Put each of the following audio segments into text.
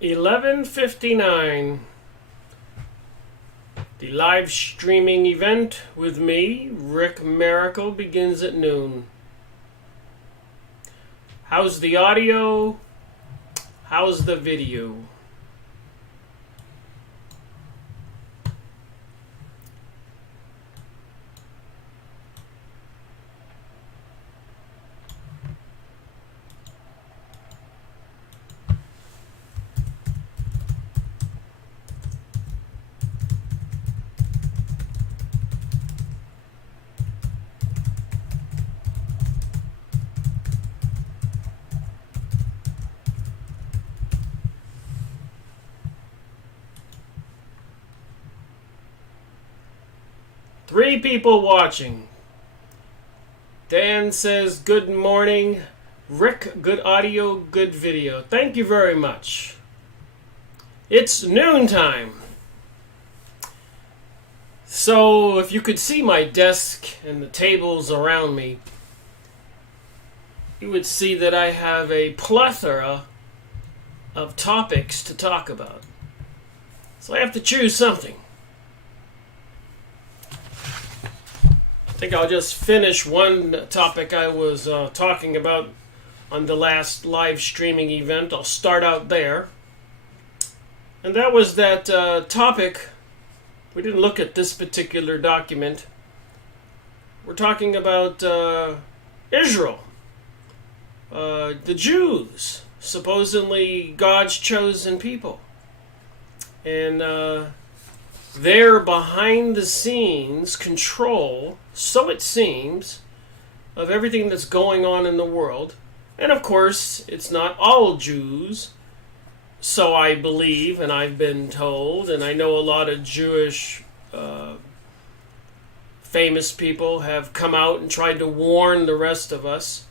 11:59. The live streaming event with me, Rick Miracle, begins at noon. How's the audio? How's the video? Three people watching. Dan says, good morning. Rick, good audio, good video. Thank you very much. It's noontime. So if you could see my desk and the tables around me, you would see that I have a plethora of topics to talk about. So I have to choose something. I think I'll just finish one topic I was talking about on the last live streaming event. I'll start out there. And that was that topic. We didn't look at this particular document. We're talking about Israel. The Jews, supposedly God's chosen people. And their behind-the-scenes control, so it seems, of everything that's going on in the world. And of course, it's not all Jews, so I believe, and I've been told, and I know a lot of Jewish famous people have come out and tried to warn the rest of us.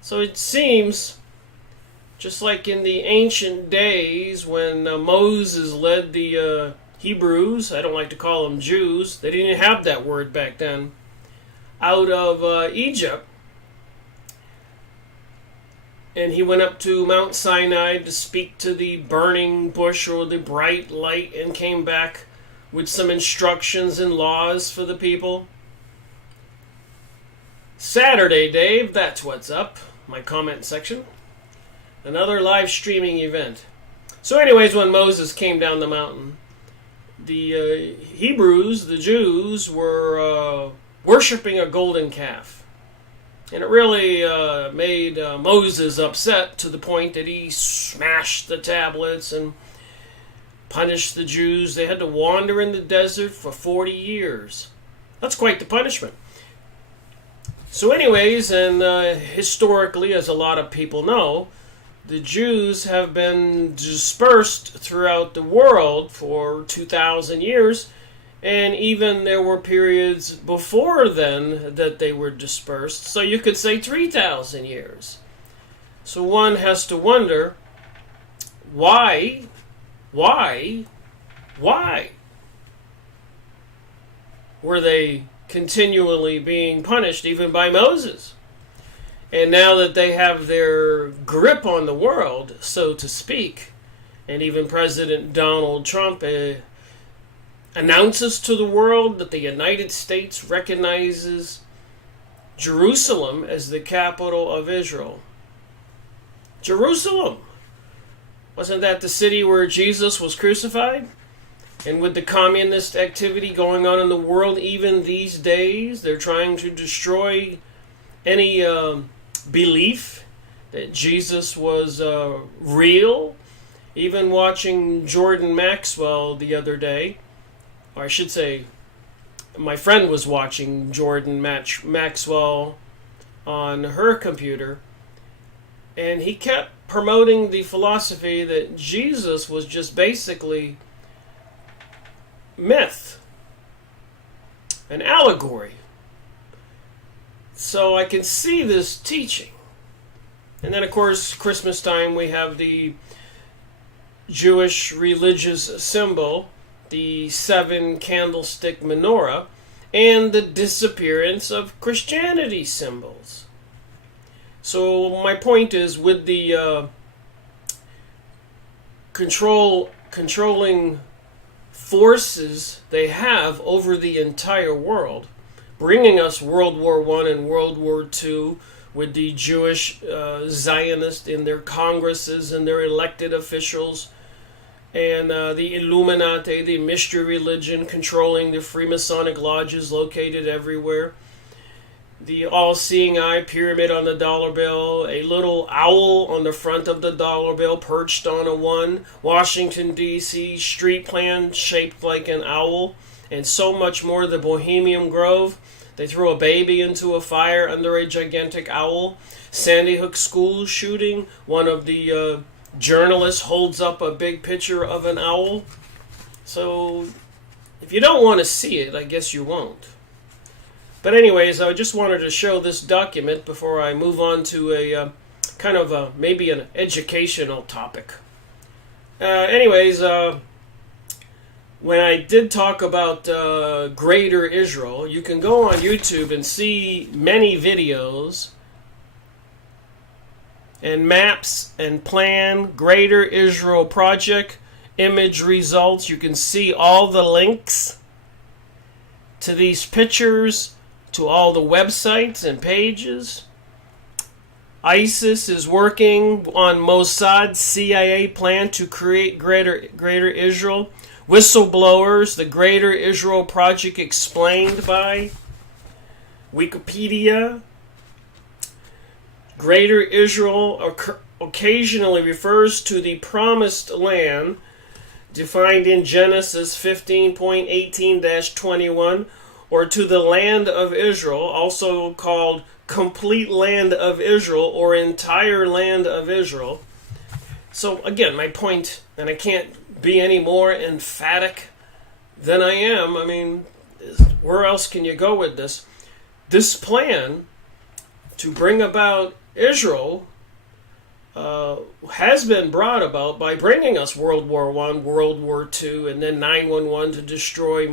So it seems, just like in the ancient days when Moses led the Hebrews, I don't like to call them Jews, they didn't have that word back then, out of Egypt. And he went up to Mount Sinai to speak to the burning bush or the bright light and came back with some instructions and laws for the people. Saturday, Dave, that's what's up. My comment section. Another live streaming event. So anyways, when Moses came down the mountain, the Hebrews, the Jews, were worshiping a golden calf. And it really made Moses upset to the point that he smashed the tablets and punished the Jews. They had to wander in the desert for 40 years. That's quite the punishment. So anyways, and historically, as a lot of people know, the Jews have been dispersed throughout the world for 2,000 years, and even there were periods before then that they were dispersed, so you could say 3,000 years. So one has to wonder, why were they continually being punished, even by Moses? And now that they have their grip on the world, so to speak, and even President Donald Trump announces to the world that the United States recognizes Jerusalem as the capital of Israel. Jerusalem! Wasn't that the city where Jesus was crucified? And with the communist activity going on in the world, even these days, they're trying to destroy any belief that Jesus was real. Even watching Jordan Maxwell the other day, or I should say, my friend was watching Jordan Maxwell on her computer, and he kept promoting the philosophy that Jesus was just basically myth, an allegory. So I can see this teaching. And then, of course, Christmas time, we have the Jewish religious symbol, the 7-candlestick menorah, and the disappearance of Christianity symbols. So my point is, with the controlling forces they have over the entire world, bringing us World War I and World War II with the Jewish Zionists in their congresses and their elected officials, and the Illuminati, the mystery religion, controlling the Freemasonic lodges located everywhere. The all-seeing eye pyramid on the dollar bill, a little owl on the front of the dollar bill perched on a one, Washington, D.C. street plan shaped like an owl, and so much more. The Bohemian Grove, they threw a baby into a fire under a gigantic owl. Sandy Hook school shooting, one of the journalists holds up a big picture of an owl. So, if you don't want to see it, I guess you won't. But anyways, I just wanted to show this document before I move on to a kind of maybe an educational topic. When I did talk about Greater Israel, you can go on YouTube and see many videos and maps and plan, Greater Israel Project, image results. You can see all the links to these pictures, to all the websites and pages. ISIS is working on Mossad's CIA plan to create Greater Israel. Whistleblowers, the Greater Israel Project explained by Wikipedia. Greater Israel occasionally refers to the Promised Land, defined in Genesis 15.18-21, or to the Land of Israel, also called Complete Land of Israel or Entire Land of Israel. So again, my point, and I can't be any more emphatic than I am. I mean, where else can you go with this? This plan to bring about Israel has been brought about by bringing us World War I, World War II, and then 9/11 to destroy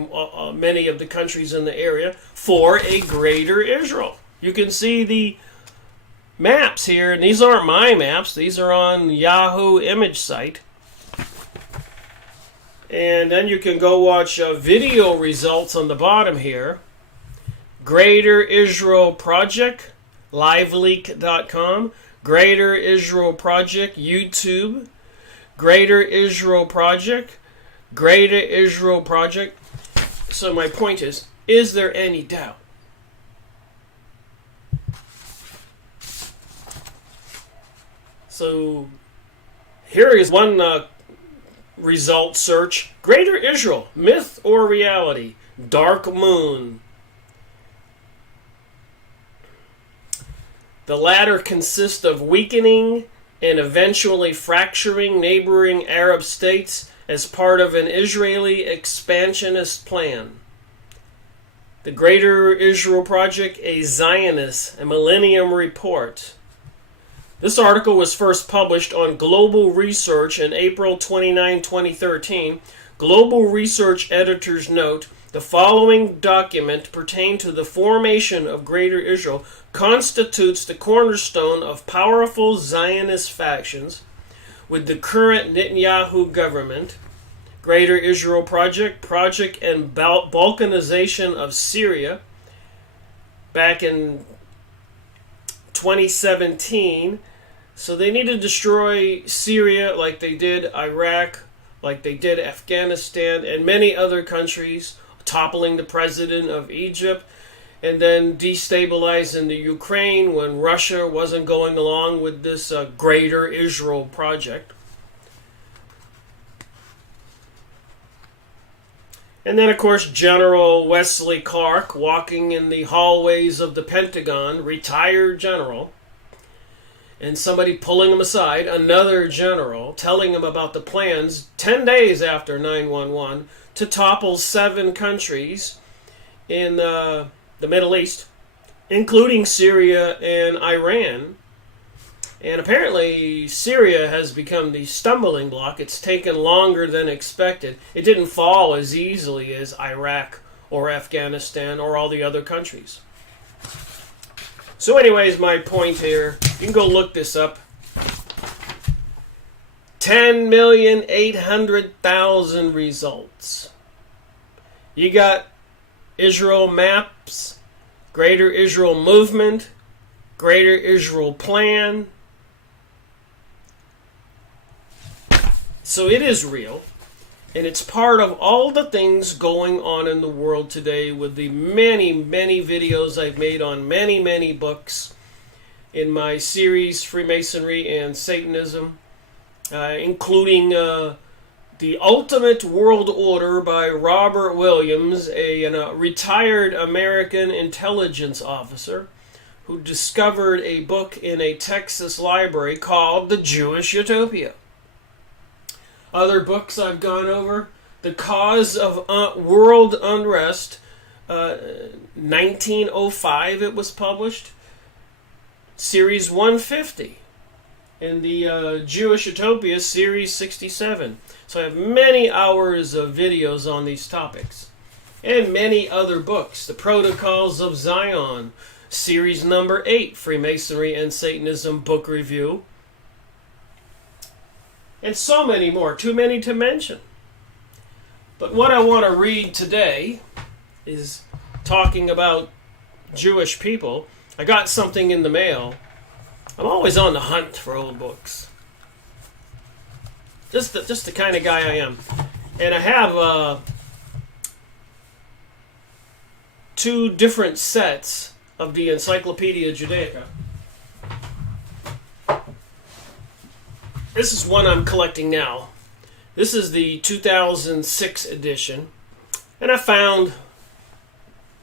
many of the countries in the area for a Greater Israel. You can see the maps here, and these aren't my maps. These are on Yahoo image site. And then you can go watch video results on the bottom here. Greater Israel Project, liveleak.com. Greater Israel Project, YouTube. Greater Israel Project. Greater Israel Project. So my point is there any doubt? So here is one result search. Greater Israel, myth or reality? Dark Moon. The latter consists of weakening and eventually fracturing neighboring Arab states as part of an Israeli expansionist plan. The Greater Israel Project, a Zionist, a Millennium Report. This article was first published on Global Research in April 29, 2013. Global Research editors note, the following document pertained to the formation of Greater Israel constitutes the cornerstone of powerful Zionist factions with the current Netanyahu government. Greater Israel Project and Balkanization of Syria back in 2017. So they need to destroy Syria like they did Iraq, like they did Afghanistan, and many other countries, toppling the president of Egypt, and then destabilizing the Ukraine when Russia wasn't going along with this Greater Israel Project. And then, of course, General Wesley Clark walking in the hallways of the Pentagon, retired general, and somebody pulling him aside, another general, telling him about the plans 10 days after 9/11 to topple 7 countries in the Middle East, including Syria and Iran. And apparently Syria has become the stumbling block. It's taken longer than expected. It didn't fall as easily as Iraq or Afghanistan or all the other countries. So anyways, my point here, you can go look this up. 10,800,000 results. You got Israel Maps, Greater Israel Movement, Greater Israel Plan. So it is real, and it's part of all the things going on in the world today with the many, many videos I've made on many, many books in my series Freemasonry and Satanism, including The Ultimate World Order by Robert Williams, a retired American intelligence officer who discovered a book in a Texas library called The Jewish Utopia. Other books I've gone over: The Cause of World Unrest, 1905 it was published, Series 150, and the Jewish Utopia, Series 67. So I have many hours of videos on these topics, and many other books. The Protocols of Zion, Series number 8, Freemasonry and Satanism Book Review, and so many more, too many to mention. But what I want to read today is talking about Jewish people. I got something in the mail. I'm always on the hunt for old books. Just the kind of guy I am. And I have 2 different sets of the Encyclopedia Judaica. This is one I'm collecting now. This is the 2006 edition. And I found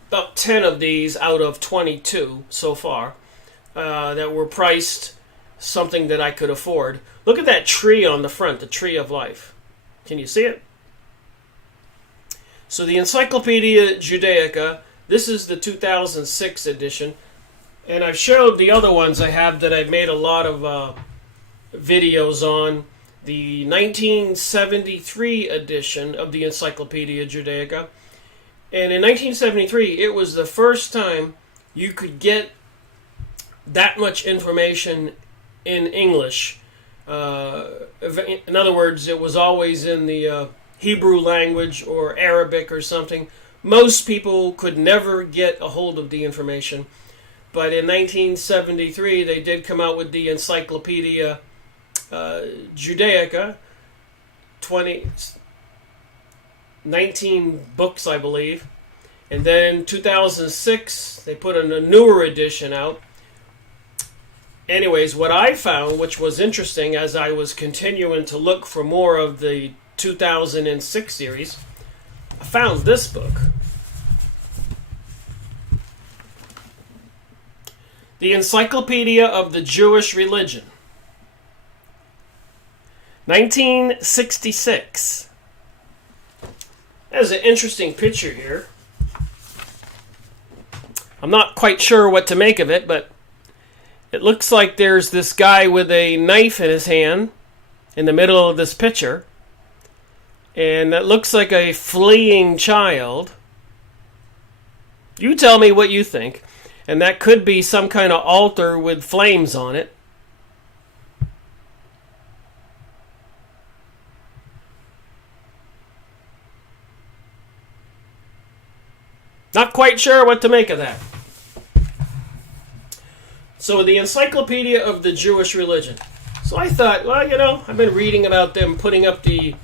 about 10 of these out of 22 so far that were priced something that I could afford. Look at that tree on the front, the Tree of Life. Can you see it? So the Encyclopedia Judaica, this is the 2006 edition. And I've showed the other ones I have that I've made a lot of videos on. The 1973 edition of the Encyclopedia Judaica. And in 1973, it was the first time you could get that much information in English. In other words, it was always in the Hebrew language or Arabic or something. Most people could never get a hold of the information. But in 1973, they did come out with the Encyclopedia Judaica, 19 books, I believe. And then 2006, they put a newer edition out. Anyways, what I found, which was interesting as I was continuing to look for more of the 2006 series, I found this book. The Encyclopedia of the Jewish Religion. 1966. There's an interesting picture here. I'm not quite sure what to make of it, but it looks like there's this guy with a knife in his hand in the middle of this picture. And that looks like a fleeing child. You tell me what you think. And that could be some kind of altar with flames on it. Not quite sure what to make of that. So the Encyclopedia of the Jewish Religion. So I thought, well, you know, I've been reading about them putting up the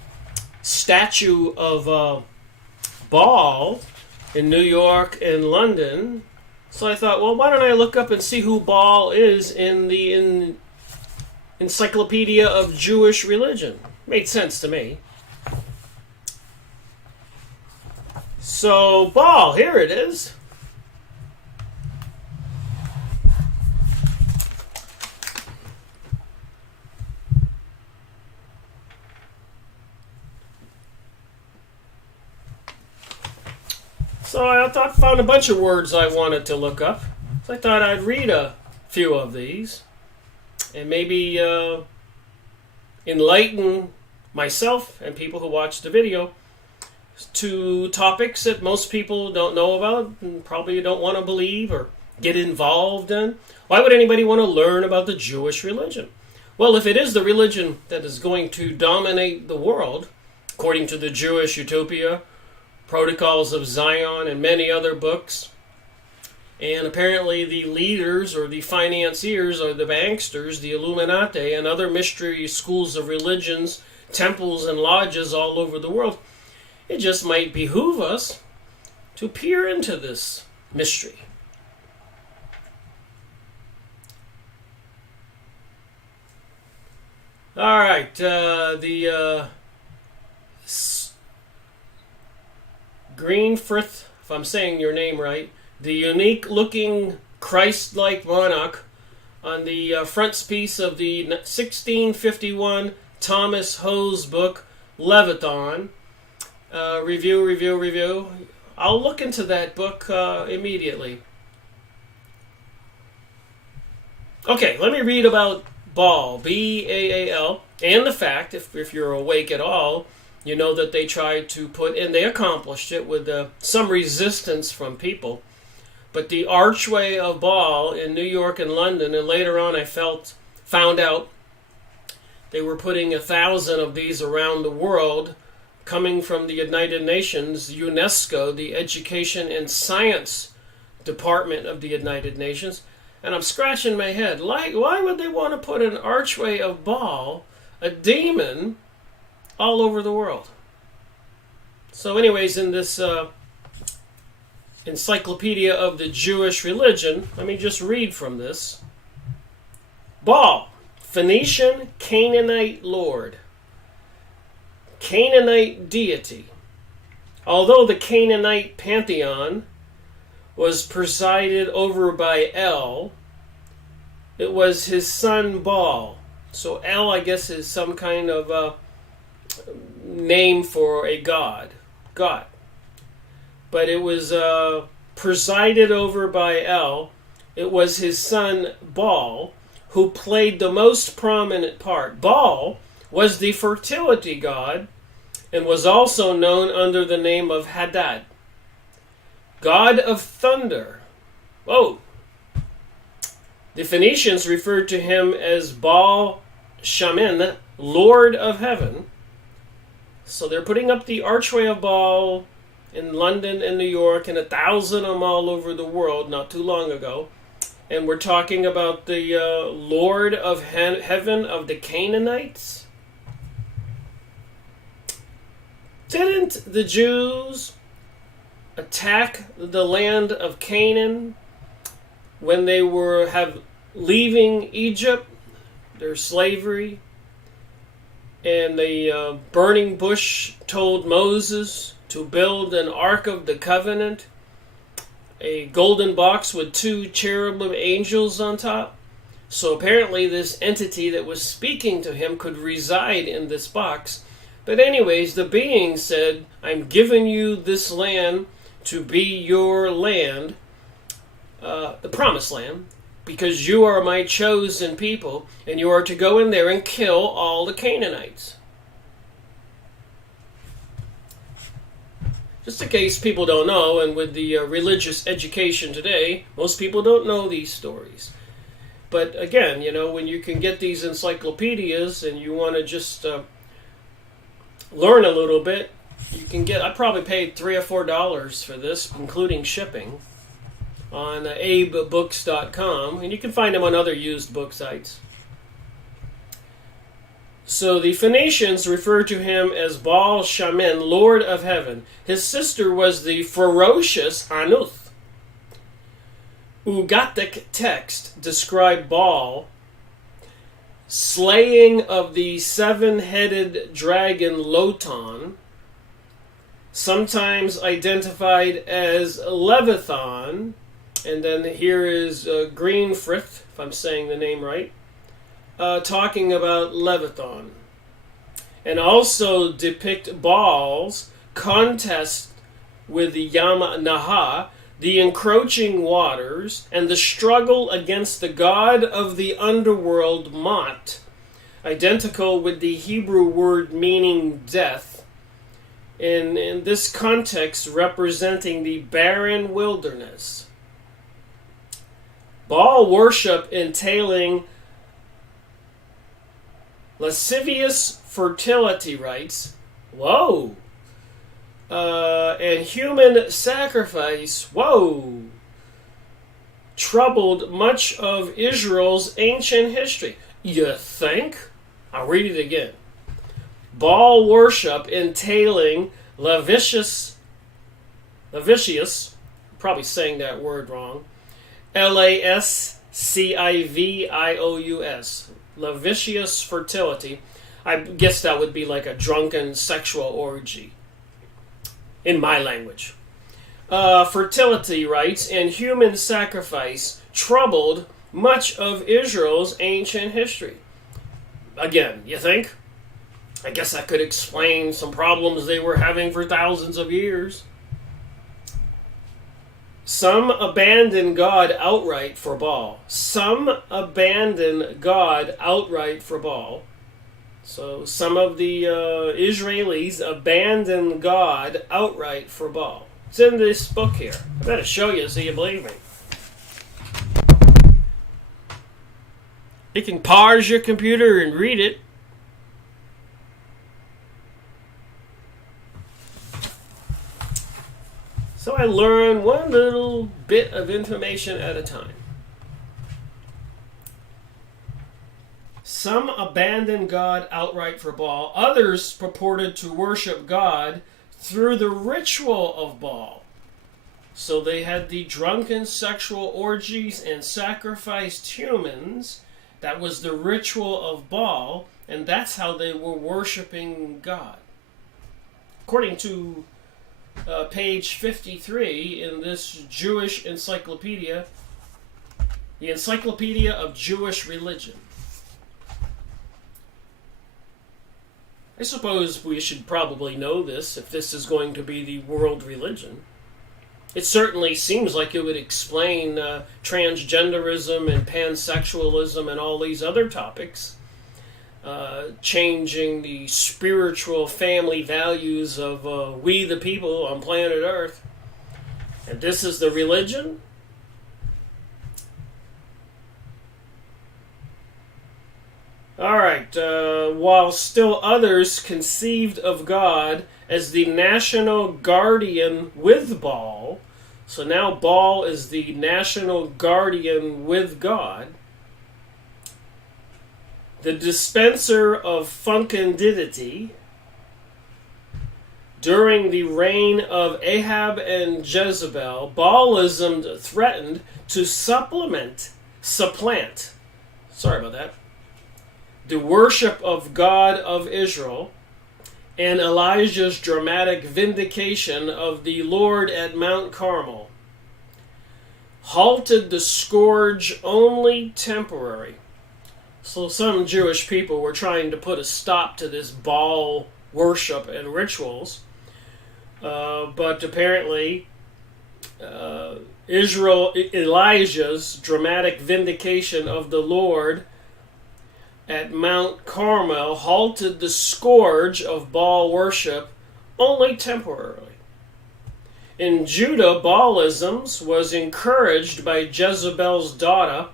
statue of Baal in New York and London. So I thought, well, why don't I look up and see who Baal is in the Encyclopedia of Jewish Religion. Made sense to me. So, Baal, here it is. So I found a bunch of words I wanted to look up. So I thought I'd read a few of these and maybe enlighten myself and people who watch the video to topics that most people don't know about and probably don't want to believe or get involved in. Why would anybody want to learn about the Jewish religion? Well, if it is the religion that is going to dominate the world, according to the Jewish Utopia, Protocols of Zion, and many other books, and apparently the leaders or the financiers or the banksters, the Illuminati, and other mystery schools of religions, temples, and lodges all over the world, it just might behoove us to peer into this mystery. All right, Greenfrith, if I'm saying your name right, the unique-looking Christ-like monarch on the frontispiece of the 1651 Thomas Ho's book, Leviathan. Review. I'll look into that book immediately. Okay, let me read about Baal, B-A-A-L, and the fact, if you're awake at all, you know that they tried to put, and they accomplished it with some resistance from people, but the archway of Baal in New York and London, and later on I found out they were putting 1,000 of these around the world, coming from the United Nations, UNESCO, the Education and Science Department of the United Nations. And I'm scratching my head. Why would they want to put an archway of Baal, a demon, all over the world? So anyways, in this Encyclopedia of the Jewish Religion, let me just read from this. Baal, Phoenician Canaanite lord, Canaanite deity. Although the Canaanite pantheon was presided over by El, it was his son Baal. So El, I guess, is some kind of name for a god. But it was presided over by El. It was his son Baal who played the most prominent part. Baal was the fertility god and was also known under the name of Hadad, god of thunder. Whoa! The Phoenicians referred to him as Baal Shamin, Lord of Heaven. So they're putting up the archway of Baal in London and New York, and 1,000 of them all over the world not too long ago. And we're talking about the Lord of Heaven of the Canaanites. Didn't the Jews attack the land of Canaan when they were leaving Egypt, their slavery? And the burning bush told Moses to build an Ark of the Covenant, a golden box with 2 cherubim angels on top. So apparently this entity that was speaking to him could reside in this box. But anyways, the being said, I'm giving you this land to be your land, the promised land, because you are my chosen people, and you are to go in there and kill all the Canaanites. Just in case people don't know, and with the religious education today, most people don't know these stories. But again, when you can get these encyclopedias and you want to just learn a little bit, you can get. I probably paid $3 or $4 for this, including shipping, on abebooks.com, and you can find them on other used book sites. So the Phoenicians referred to him as Baal Shamin, Lord of Heaven. His sister was the ferocious Anuth. Ugaritic text describe Baal slaying of the 7-headed dragon Lotan, sometimes identified as Leviathan, and then here is Greenfrith, if I'm saying the name right, talking about Leviathan. And also depict Baal's contest with the Yam Naha, the encroaching waters, and the struggle against the god of the underworld, Mot, identical with the Hebrew word meaning death, in this context representing the barren wilderness. Baal worship entailing lascivious fertility rites, whoa, and human sacrifice, whoa, troubled much of Israel's ancient history. You think? I'll read it again. Baal worship entailing lascivious, probably saying that word wrong, lascivious, lascivious fertility. I guess that would be like a drunken sexual orgy in my language. Fertility rites and human sacrifice troubled much of Israel's ancient history. Again, you think? I guess that could explain some problems they were having for thousands of years. Some abandon God outright for Baal. Some abandon God outright for Baal. So some of the Israelis abandon God outright for Baal. It's in this book here. I better show you so you believe me. You can pause your computer and read it. So I learn one little bit of information at a time. Some abandoned God outright for Baal. Others purported to worship God through the ritual of Baal. So they had the drunken sexual orgies and sacrificed humans. That was the ritual of Baal, and that's how they were worshiping God. According to page 53 in this Jewish Encyclopedia, the Encyclopedia of Jewish Religion. I suppose we should probably know this if this is going to be the world religion. It certainly seems like it would explain transgenderism and pansexualism and all these other topics. Changing the spiritual family values of we the people on planet Earth. And this is the religion? Alright, while still others conceived of God as the national guardian with Baal, so now Baal is the national guardian with God, the dispenser of fecundity. During the reign of Ahab and Jezebel, Baalism threatened to supplant, the worship of God of Israel, and Elijah's dramatic vindication of the Lord at Mount Carmel halted the scourge only temporary. So some Jewish people were trying to put a stop to this Baal worship and rituals, but apparently Elijah's dramatic vindication of the Lord at Mount Carmel halted the scourge of Baal worship only temporarily. In Judah, Baalism was encouraged by Jezebel's daughter,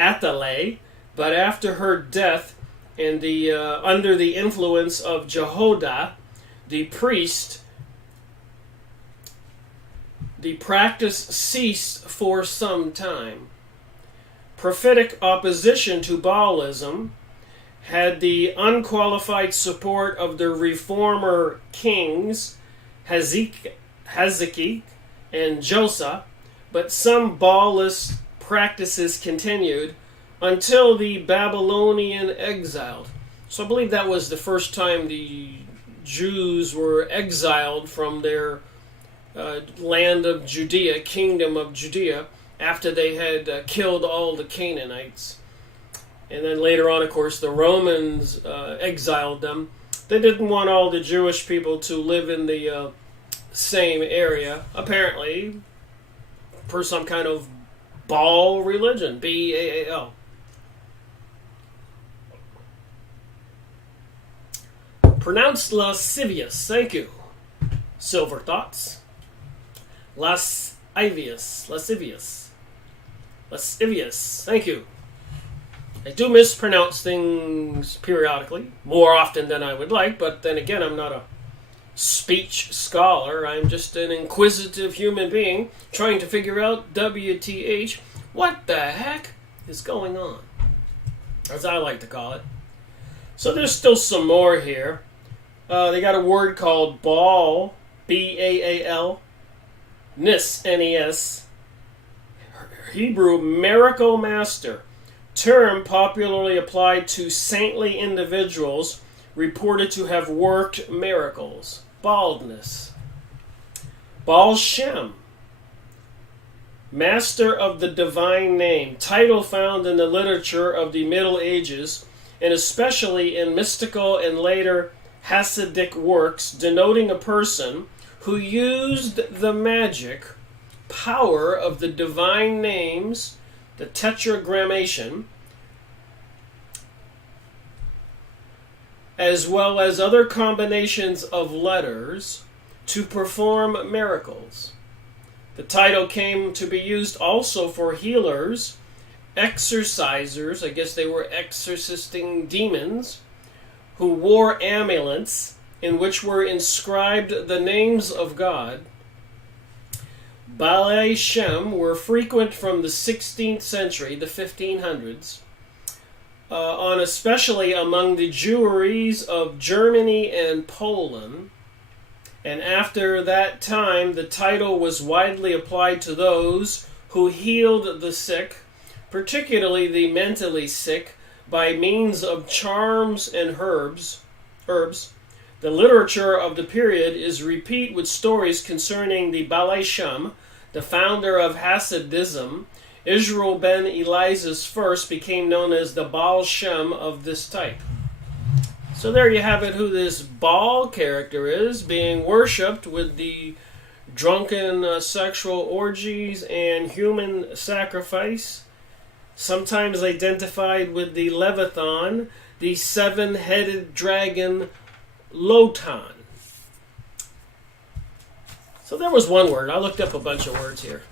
Athaliah, but after her death and under the influence of Jehoiada, the priest, the practice ceased for some time. Prophetic opposition to Baalism had the unqualified support of the reformer kings Hezekiah and Josiah, but some Baalist practices continued until the Babylonian exile. So I believe that was the first time the Jews were exiled from their land of Judea, kingdom of Judea, after they had killed all the Canaanites. And then later on, of course, the Romans exiled them. They didn't want all the Jewish people to live in the same area, apparently, for some kind of Baal religion, B-A-A-L. Pronounced lascivious. Thank you. Silver thoughts. Lascivious. Lascivious. Lascivious. Thank you. I do mispronounce things periodically, more often than I would like, but then again, I'm not a speech scholar. I'm just an inquisitive human being trying to figure out WTH, what the heck is going on, as I like to call it. So there's still some more here. They got a word called Baal, B-A-A-L, Nis, N-E-S, Hebrew miracle master, term popularly applied to saintly individuals reported to have worked miracles. Baldness. Baal Shem, master of the divine name, title found in the literature of the Middle Ages, and especially in mystical and later Hasidic works, denoting a person who used the magic power of the divine names, the tetragrammation, as well as other combinations of letters to perform miracles. The title came to be used also for healers, exorcisers, I guess they were exorcisting demons, who wore amulets in which were inscribed the names of God. Baalei Shem were frequent from the 16th century, the 1500s, on especially among the Jewries of Germany and Poland. And after that time, the title was widely applied to those who healed the sick, particularly the mentally sick, by means of charms and herbs. The literature of the period is replete with stories concerning the Baalei Shem, the founder of Hasidism. Israel ben Eliza's first became known as the Baal Shem of this type. So there you have it, who this Baal character is, being worshipped with the drunken sexual orgies and human sacrifice, sometimes identified with the Leviathan, the seven-headed dragon Lotan. So there was one word. I looked up a bunch of words here.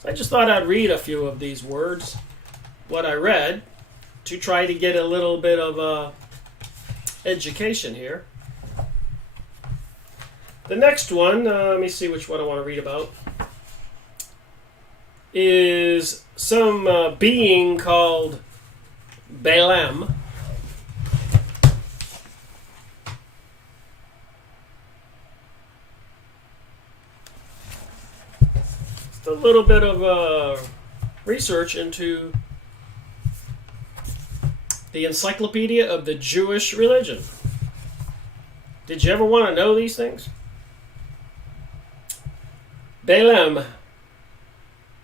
So I just thought I'd read a few of these words, what I read, to try to get a little bit of education here. The next one, let me see which one I want to read about, is some being called Balaam. Just a little bit of research into the Encyclopedia of the Jewish religion. Did you ever want to know these things? Balaam,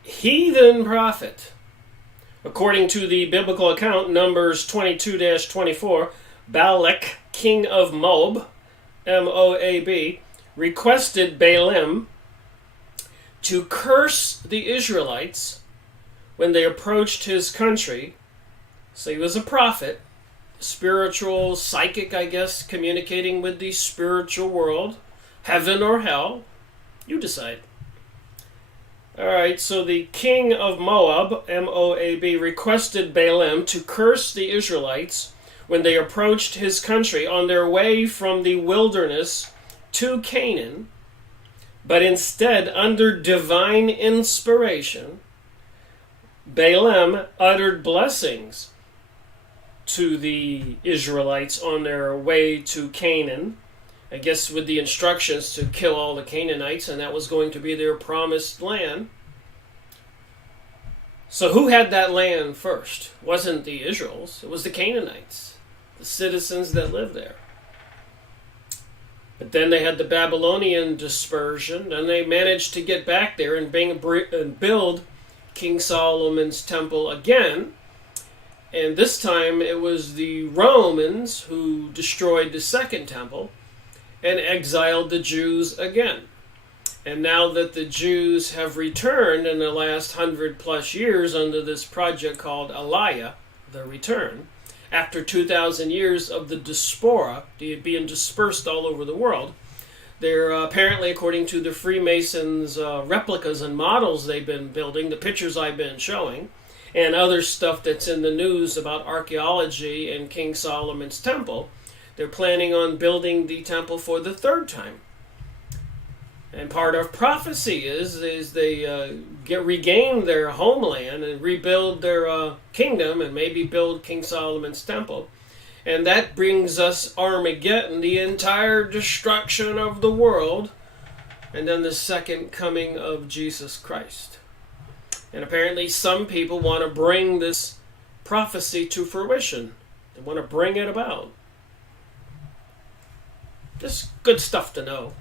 heathen prophet. According to the biblical account, Numbers 22-24, Balak, king of Moab, M-O-A-B, requested Balaam to curse the Israelites when they approached his country. So he was a prophet, spiritual, psychic, I guess, communicating with the spiritual world, heaven or hell. You decide. Alright, so the king of Moab, M-O-A-B, requested Balaam to curse the Israelites when they approached his country on their way from the wilderness to Canaan, but instead, under divine inspiration, Balaam uttered blessings to the Israelites on their way to Canaan, I guess with the instructions to kill all the Canaanites, and that was going to be their promised land. So who had that land first? It wasn't the Israels, it was the Canaanites, the citizens that lived there. But then they had the Babylonian dispersion, and they managed to get back there and build King Solomon's temple again. And this time it was the Romans who destroyed the second temple and exiled the Jews again. And now that the Jews have returned in the last 100+ years under this project called Aliyah, the return, after 2,000 years of the diaspora, being dispersed all over the world, they're apparently, according to the Freemasons' replicas and models they've been building, the pictures I've been showing, and other stuff that's in the news about archaeology and King Solomon's temple. They're planning on building the temple for the third time. And part of prophecy is they regain their homeland and rebuild their kingdom and maybe build King Solomon's temple. And that brings us Armageddon, the entire destruction of the world, and then the second coming of Jesus Christ. And apparently some people want to bring this prophecy to fruition. They want to bring it about. Just good stuff to know.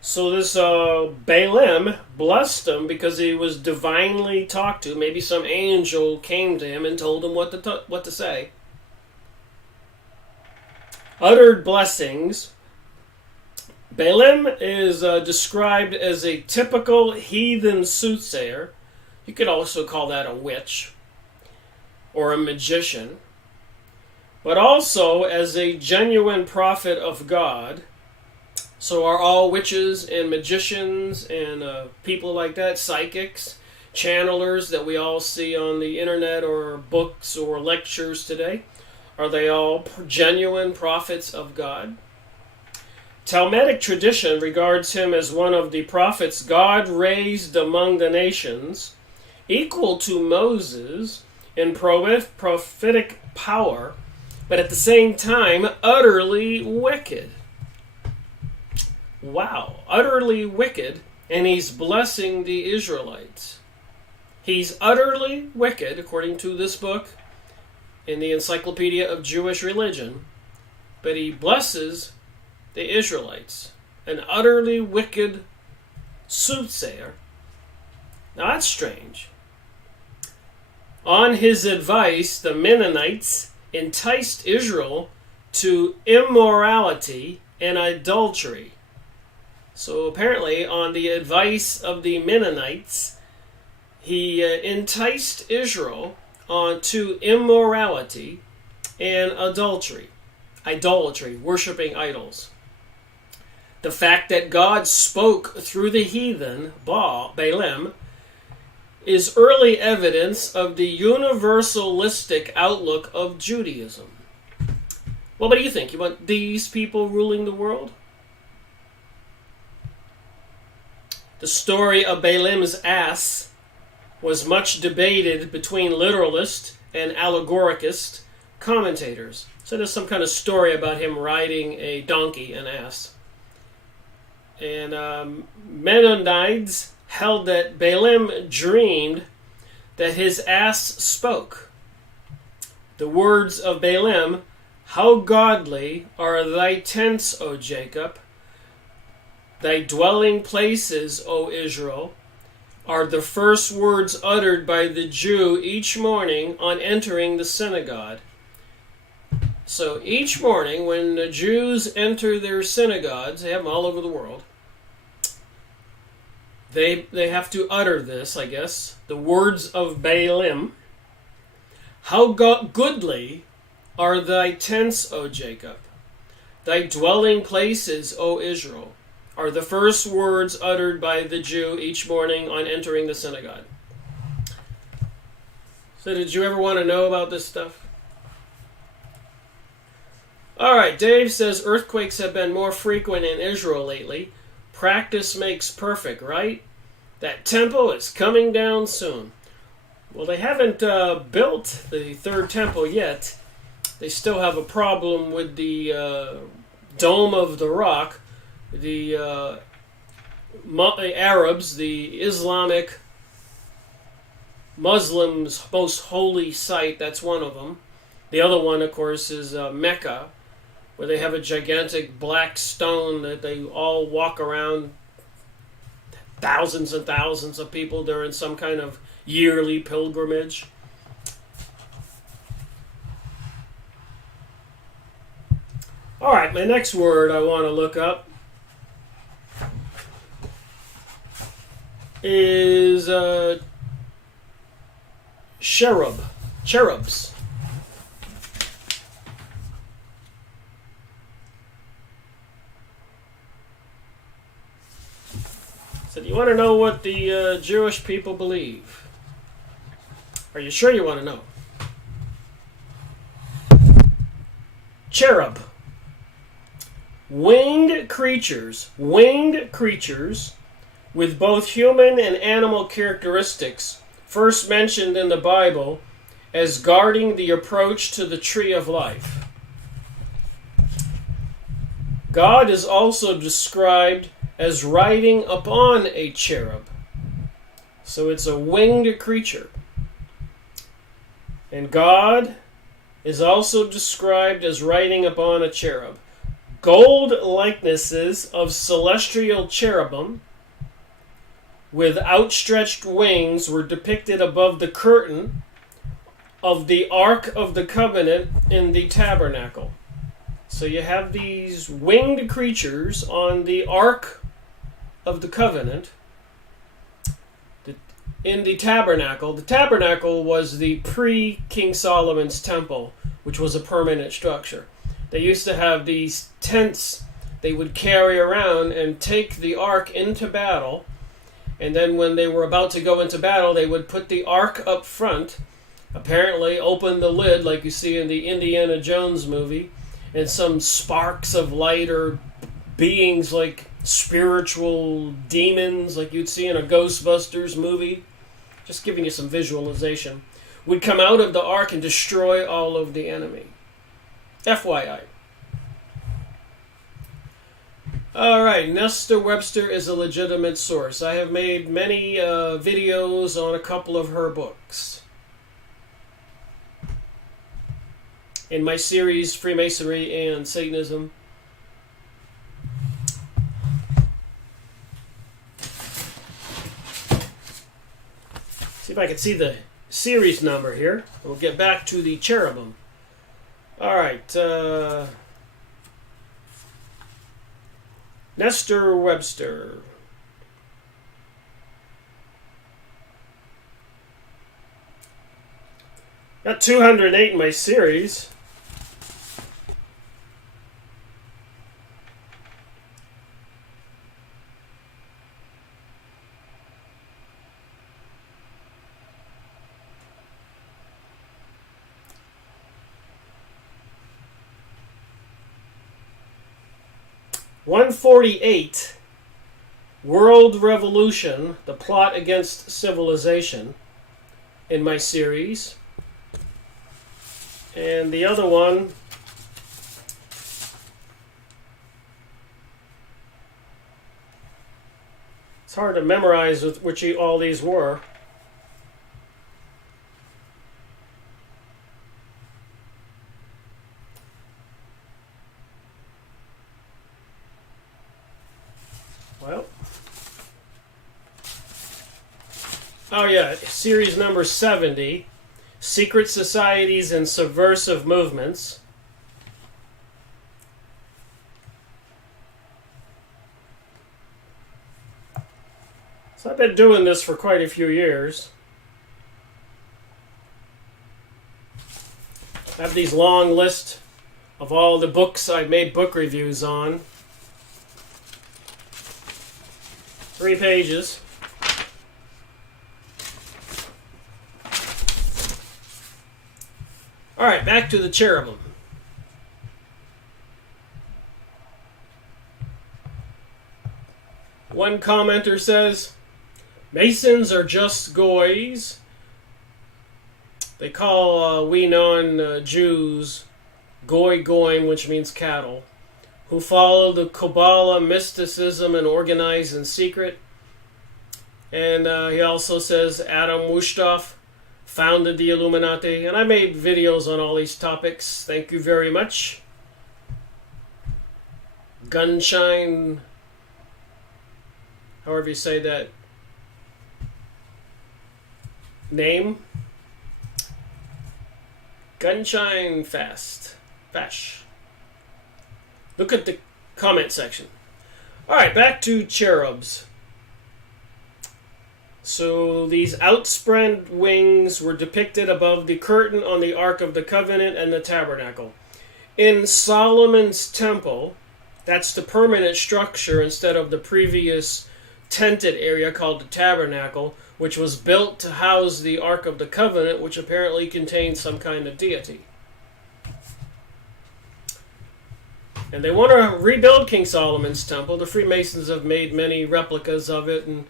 So this Balaam blessed him because he was divinely talked to. Maybe some angel came to him and told him what to say. Uttered blessings. Balaam is described as a typical heathen soothsayer. You could also call that a witch or a magician. But also as a genuine prophet of God. So are all witches and magicians and people like that, psychics, channelers that we all see on the internet or books or lectures today? Are they all genuine prophets of God? Talmudic tradition regards him as one of the prophets God raised among the nations, equal to Moses in prophetic power, but at the same time utterly wicked. Wow, utterly wicked, and he's blessing the Israelites. He's utterly wicked, according to this book in the Encyclopedia of Jewish Religion, but he blesses the Israelites. An utterly wicked soothsayer. Now that's strange. On his advice, the Mennonites enticed Israel to immorality and adultery. So apparently, on the advice of the Mennonites, he enticed Israel onto immorality and adultery. Idolatry, worshiping idols. The fact that God spoke through the heathen, Balaam, is early evidence of the universalistic outlook of Judaism. Well, what do you think? You want these people ruling the world? The story of Balaam's ass was much debated between literalist and allegoricist commentators. So there's some kind of story about him riding a donkey, an ass. And Mennonites held that Balaam dreamed that his ass spoke. The words of Balaam, "How godly are thy tents, O Jacob, thy dwelling places, O Israel," are the first words uttered by the Jew each morning on entering the synagogue. So each morning when the Jews enter their synagogues, they have them all over the world, they have to utter this, I guess, the words of Balaam. "How goodly are thy tents, O Jacob, thy dwelling places, O Israel," are the first words uttered by the Jew each morning on entering the synagogue. So did you ever want to know about this stuff? All right, Dave says earthquakes have been more frequent in Israel lately. Practice makes perfect, right? That temple is coming down soon. Well, they haven't built the third temple yet. They still have a problem with the Dome of the Rock. The Arabs, the Islamic Muslims' most holy site, that's one of them. The other one, of course, is Mecca, where they have a gigantic black stone that they all walk around, thousands and thousands of people during some kind of yearly pilgrimage. All right, my next word I want to look up is cherubs. So do You want to know what the Jewish people believe? Are you sure you want to know? Cherub. Winged creatures with both human and animal characteristics, first mentioned in the Bible as guarding the approach to the tree of life. God is also described as riding upon a cherub. So it's a winged creature. And God is also described as riding upon a cherub. Gold likenesses of celestial cherubim with outstretched wings were depicted above the curtain of the Ark of the Covenant in the tabernacle. So you have these winged creatures on the Ark of the Covenant in the tabernacle. The tabernacle was the pre-King Solomon's temple, which was a permanent structure. They used to have these tents they would carry around and take the ark into battle. And then when they were about to go into battle, they would put the ark up front, apparently open the lid like you see in the Indiana Jones movie, and some sparks of light or beings like spiritual demons like you'd see in a Ghostbusters movie, just giving you some visualization, would come out of the ark and destroy all of the enemy. FYI. Alright, Nestor Webster is a legitimate source. I have made many videos on a couple of her books. In my series, Freemasonry and Satanism. See if I can see the series number here. We'll get back to the cherubim. Alright, Nestor Webster. Got 208 in my series. (148) World Revolution, the Plot Against Civilization, in my series. And the other one, it's hard to memorize which all these were. Well, oh yeah, series number 70, Secret Societies and Subversive Movements. So I've been doing this for quite a few years. I have these long lists of all the books I've made book reviews on. 3 pages. Alright, back to the cherubim. One commenter says, Masons are just goys. They call we non-Jews goy goyim, which means cattle, who follow the Kabbalah, mysticism, and organize in secret. And he also says Adam Weishaupt founded the Illuminati. And I made videos on all these topics. Thank you very much. Gunshine, however you say that name. Gunshine Fash. Look at the comment section. Alright, back to cherubs. So these outspread wings were depicted above the curtain on the Ark of the Covenant and the Tabernacle. In Solomon's temple, that's the permanent structure instead of the previous tented area called the tabernacle, which was built to house the Ark of the Covenant, which apparently contained some kind of deity. And they want to rebuild King Solomon's temple. The Freemasons have made many replicas of it, and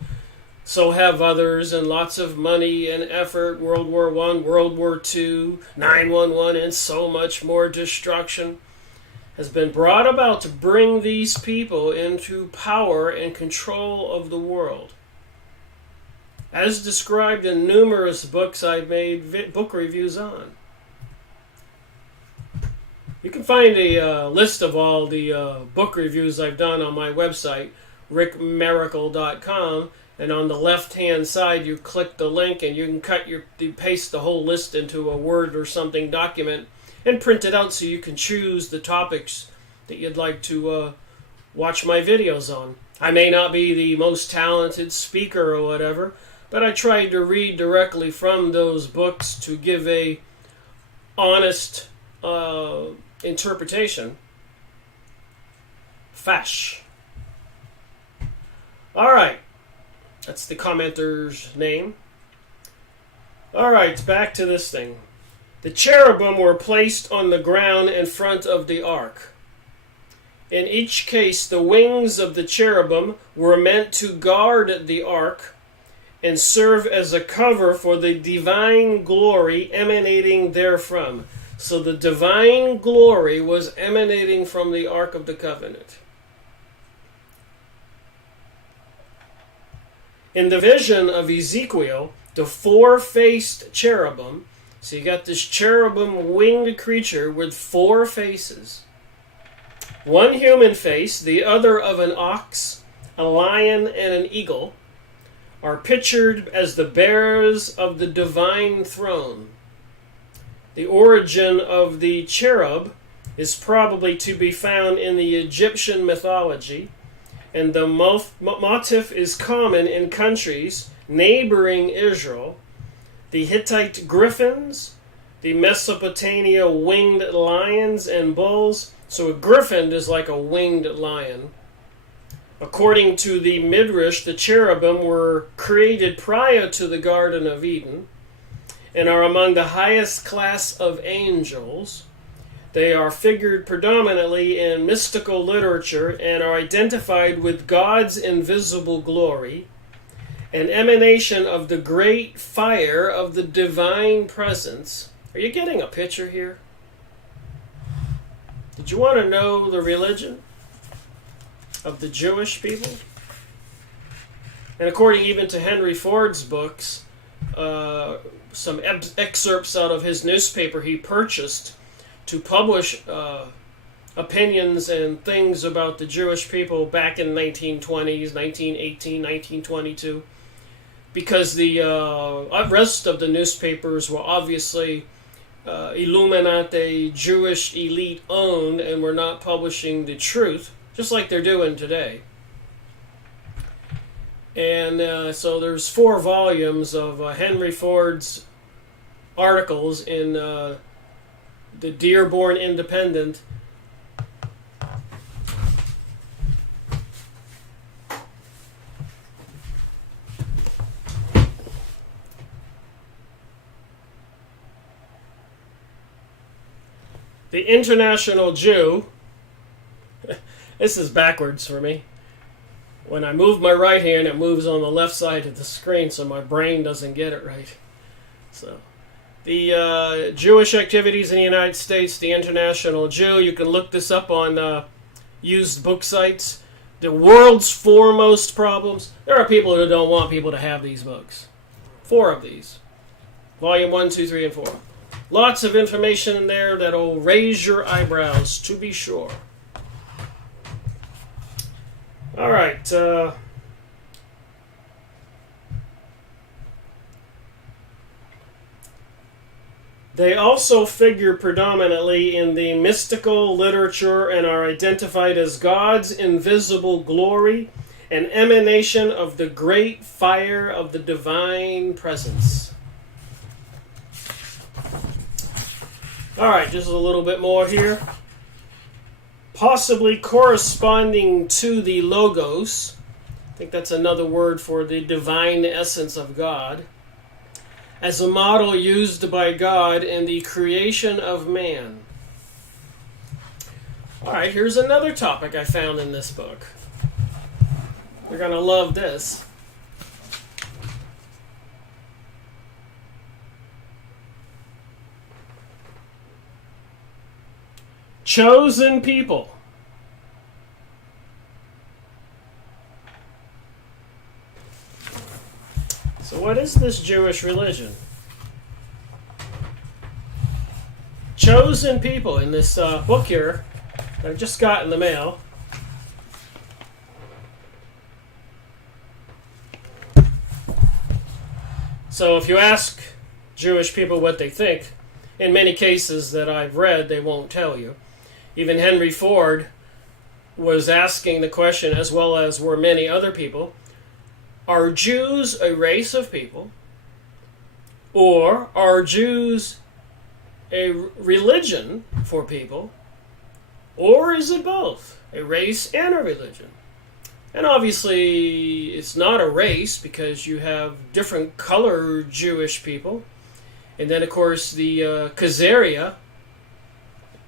so have others, and lots of money and effort. World War I, World War II, 9/11, and so much more destruction has been brought about to bring these people into power and control of the world. As described in numerous books I've made book reviews on. You can find a list of all the book reviews I've done on my website, rickmiracle.com, and on the left-hand side you click the link and you can paste the whole list into a Word or something document and print it out so you can choose the topics that you'd like to watch my videos on. I may not be the most talented speaker or whatever, but I tried to read directly from those books to give a honest interpretation. Fash. Alright. That's the commenter's name. Alright, back to this thing. The cherubim were placed on the ground in front of the ark. In each case, the wings of the cherubim were meant to guard the ark and serve as a cover for the divine glory emanating therefrom. So the divine glory was emanating from the Ark of the Covenant. In the vision of Ezekiel, the four-faced cherubim, so you got this cherubim winged creature with four faces. One human face, the other of an ox, a lion, and an eagle, are pictured as the bearers of the divine throne. The origin of the cherub is probably to be found in the Egyptian mythology, and the motif is common in countries neighboring Israel. The Hittite griffins, the Mesopotamia winged lions and bulls. So a griffin is like a winged lion. According to the Midrash, the cherubim were created prior to the Garden of Eden and are among the highest class of angels. They are figured predominantly in mystical literature and are identified with God's invisible glory, an emanation of the great fire of the divine presence. Are you getting a picture here? Did you want to know the religion of the Jewish people? And according even to Henry Ford's books, some excerpts out of his newspaper he purchased to publish opinions and things about the Jewish people back in the 1920s, 1918, 1922, because the rest of the newspapers were obviously Illuminati, Jewish elite owned, and were not publishing the truth, just like they're doing today. And so there's 4 volumes of Henry Ford's articles in the Dearborn Independent. The International Jew. This is backwards for me. When I move my right hand, it moves on the left side of the screen, so my brain doesn't get it right. So, the Jewish activities in the United States, the International Jew, you can look this up on used book sites. The world's foremost problems. There are people who don't want people to have these books. 4 of these. Volume 1, 2, 3, and 4. Lots of information in there that'll raise your eyebrows, to be sure. All right. They also figure predominantly in the mystical literature and are identified as God's invisible glory, an emanation of the great fire of the divine presence. All right, just a little bit more here. Possibly corresponding to the Logos, think that's another word for the divine essence of God, as a model used by God in the creation of man. All right, here's another topic I found in this book. You're going to love this. Chosen people. So what is this Jewish religion? Chosen people in this book here that I just got in the mail. So if you ask Jewish people what they think, in many cases that I've read, they won't tell you. Even Henry Ford was asking the question, as well as were many other people, are Jews a race of people, or are Jews a religion for people, or is it both, a race and a religion? And obviously it's not a race, because you have different color Jewish people. And then of course the Khazaria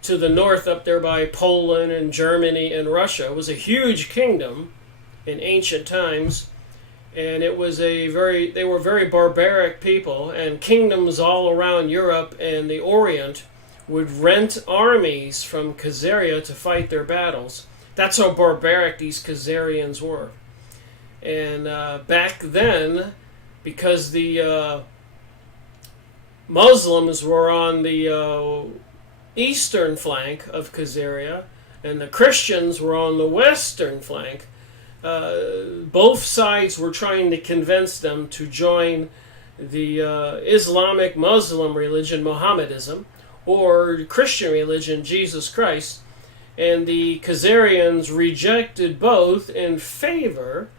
to the north up there by Poland and Germany and Russia was a huge kingdom in ancient times. And it was they were very barbaric people, and kingdoms all around Europe and the Orient would rent armies from Khazaria to fight their battles. That's how barbaric these Khazarians were. And back then, because the Muslims were on the eastern flank of Khazaria, and the Christians were on the western flank, both sides were trying to convince them to join the Islamic Muslim religion, Mohammedanism, or Christian religion, Jesus Christ. And the Khazarians rejected both in favor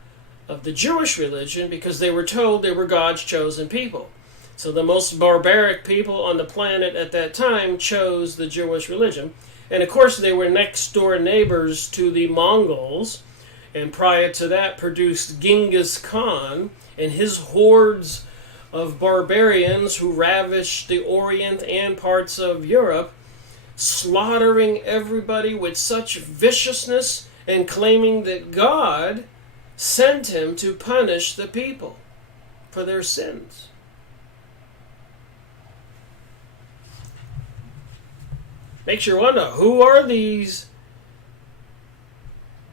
of the Jewish religion because they were told they were God's chosen people. So the most barbaric people on the planet at that time chose the Jewish religion. And of course they were next door neighbors to the Mongols, and prior to that produced Genghis Khan and his hordes of barbarians who ravished the Orient and parts of Europe, slaughtering everybody with such viciousness and claiming that God sent him to punish the people for their sins. Makes you wonder, who are these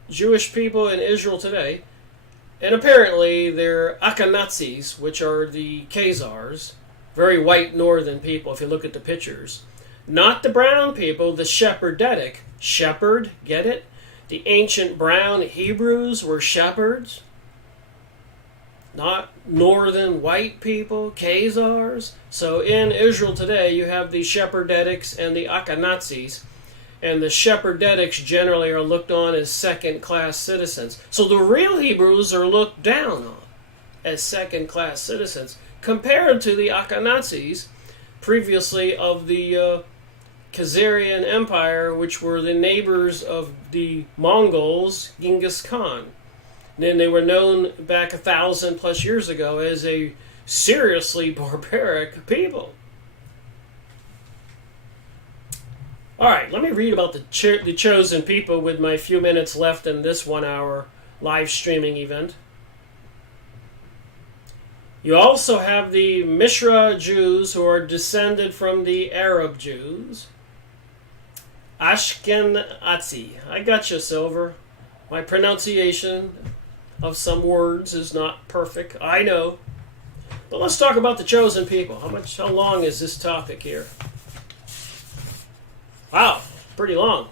Jewish people in Israel today? And apparently they're Akhenazis, which are the Khazars, very white northern people if you look at the pictures. Not the brown people, the Shepherdetic. Shepherd, get it? The ancient brown Hebrews were shepherds. Not northern white people, Khazars. So in Israel today, you have the Shepherdetics and the Akhenazis. And the Shepherdetics generally are looked on as second-class citizens. So the real Hebrews are looked down on as second-class citizens compared to the Akhenazis, previously of the Khazarian Empire, which were the neighbors of the Mongols, Genghis Khan. And then they were known back 1,000+ years ago as a seriously barbaric people. All right, let me read about the chosen people with my few minutes left in this 1-hour live streaming event. You also have the Mishra Jews, who are descended from the Arab Jews. Ashkenazi. I got you, Silver. My pronunciation of some words is not perfect, I know. But let's talk about the chosen people. How long is this topic here? Wow, pretty long.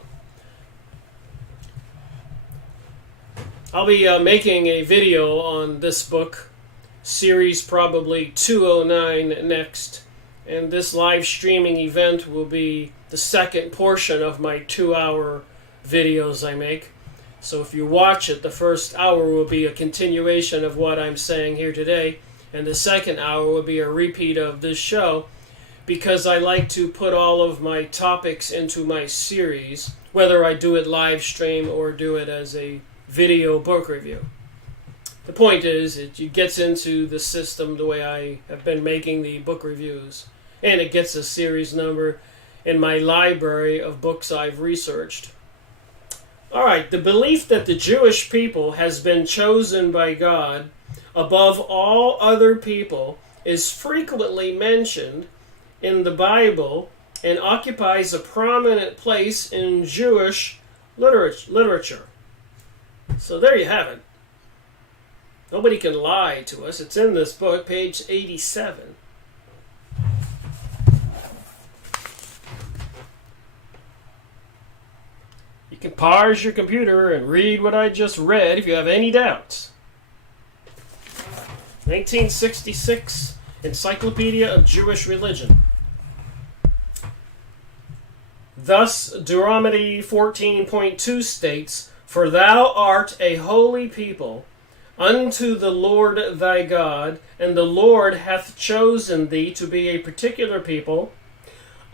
I'll be making a video on this book, series probably 209 next. And this live streaming event will be the second portion of my 2-hour videos I make. So if you watch it, the first hour will be a continuation of what I'm saying here today, and the second hour will be a repeat of this show, because I like to put all of my topics into my series, whether I do it live stream or do it as a video book review. the point is, it gets into the system the way I have been making the book reviews. And it gets a series number in my library of books I've researched. All right, the belief that the Jewish people has been chosen by God above all other people is frequently mentioned in the Bible and occupies a prominent place in Jewish literature. So there you have it. Nobody can lie to us. It's in this book, page 87. You can pause your computer and read what I just read if you have any doubts. 1966 Encyclopedia of Jewish Religion. Thus, Deuteronomy 14.2 states, "For thou art a holy people unto the Lord thy God, and the Lord hath chosen thee to be a particular people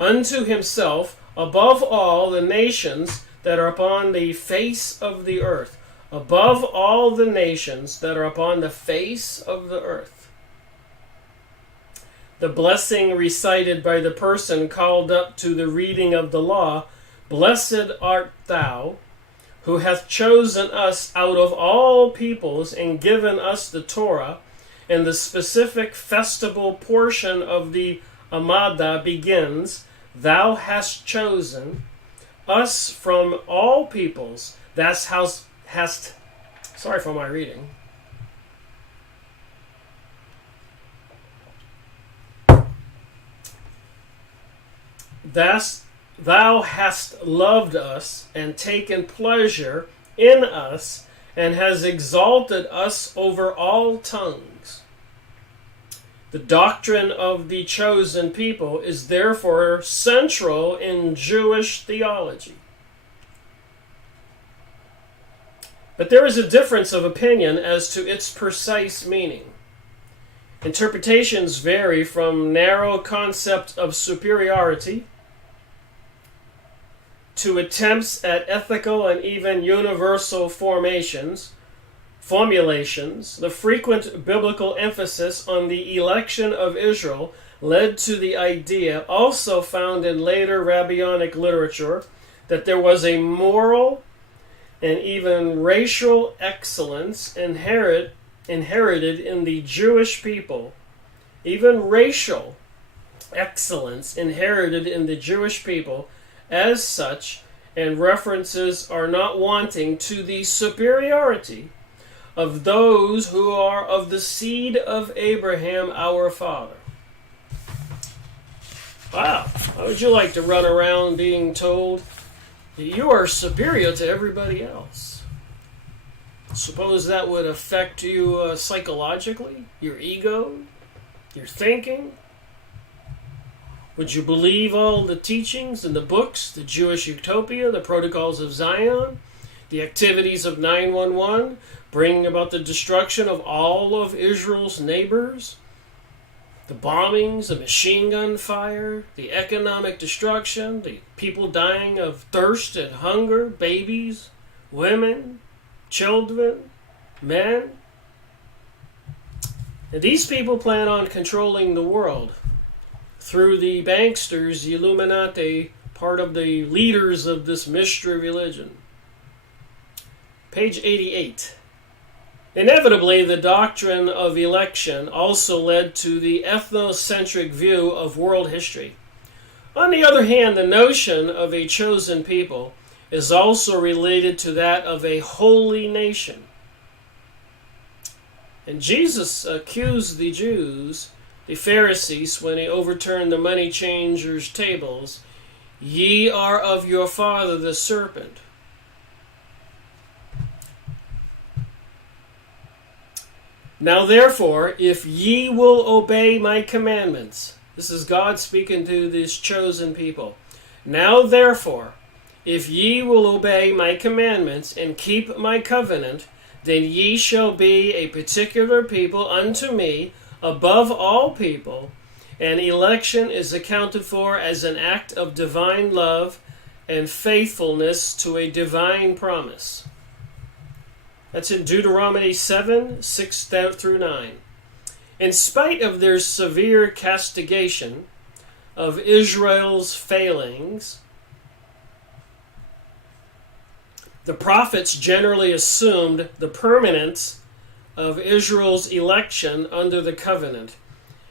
unto himself above all the nations that are upon the face of the earth." Above all the nations that are upon the face of the earth. The blessing recited by the person called up to the reading of the law, "Blessed art thou, who hath chosen us out of all peoples and given us the Torah," and the specific festival portion of the Amada begins, "Thou hast chosen us from all peoples." That's how sorry for my reading. Thou hast loved us and taken pleasure in us and has exalted us over all tongues. The doctrine of the chosen people is therefore central in Jewish theology. But there is a difference of opinion as to its precise meaning. Interpretations vary from narrow concept of superiority to attempts at ethical and even universal formulations. The frequent biblical emphasis on the election of Israel led to the idea, also found in later rabbinic literature, that there was a moral and even racial excellence inherited in the Jewish people. Even racial excellence inherited in the Jewish people as such, and references are not wanting to the superiority of those who are of the seed of Abraham our father. Wow, how would you like to run around being told you are superior to everybody else? Suppose that would affect you psychologically, your ego, your thinking. Would you believe all the teachings in the books, the Jewish Utopia, the Protocols of Zion, the activities of 911, bringing about the destruction of all of Israel's neighbors, the bombings, the machine gun fire, the economic destruction, the people dying of thirst and hunger, babies, women, children, men? And these people plan on controlling the world through the banksters, the Illuminati, part of the leaders of this mystery religion. Page 88. Inevitably, the doctrine of election also led to the ethnocentric view of world history. On the other hand, the notion of a chosen people is also related to that of a holy nation. And Jesus accused the Jews, the Pharisees, when he overturned the money changers' tables, "Ye are of your father the serpent." "Now therefore, if ye will obey my commandments," this is God speaking to this chosen people. "Now therefore, if ye will obey my commandments and keep my covenant, then ye shall be a particular people unto me above all people, and election is accounted for as an act of divine love and faithfulness to a divine promise." That's in Deuteronomy 7, 6 through 9. In spite of their severe castigation of Israel's failings, the prophets generally assumed the permanence of Israel's election under the covenant.